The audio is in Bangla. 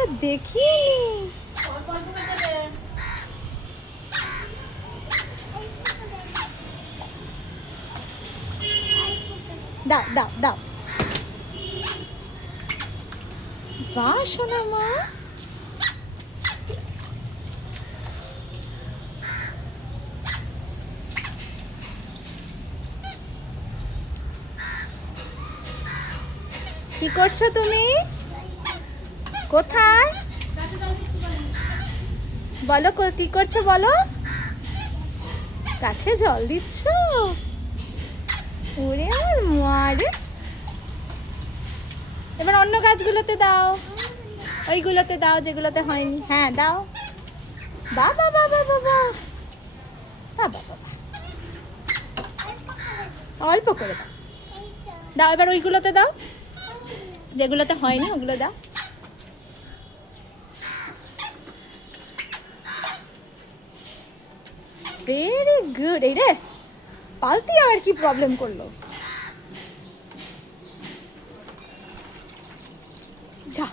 তো দেখিনি। দাও দাও দাও। বাহ সোনা মা। কি করছো তুমি? কোথায় বলো, কি করছো বলো? গাছে জল দিচ্ছ? ওরে আমার মারে। এবার অন্য গাছগুলোতে দাও, ওইগুলোতে দাও যেগুলোতে হয়নি। হ্যাঁ দাও। বাবা বাবা বাবা বাবা বাবা, অল্প করে দাও। দাও এবার ওইগুলোতে দাও যেগুলোতে হয়নি, ওগুলো দাও। Very good. এই রে পালতি আবার কি প্রবলেম করলো? যা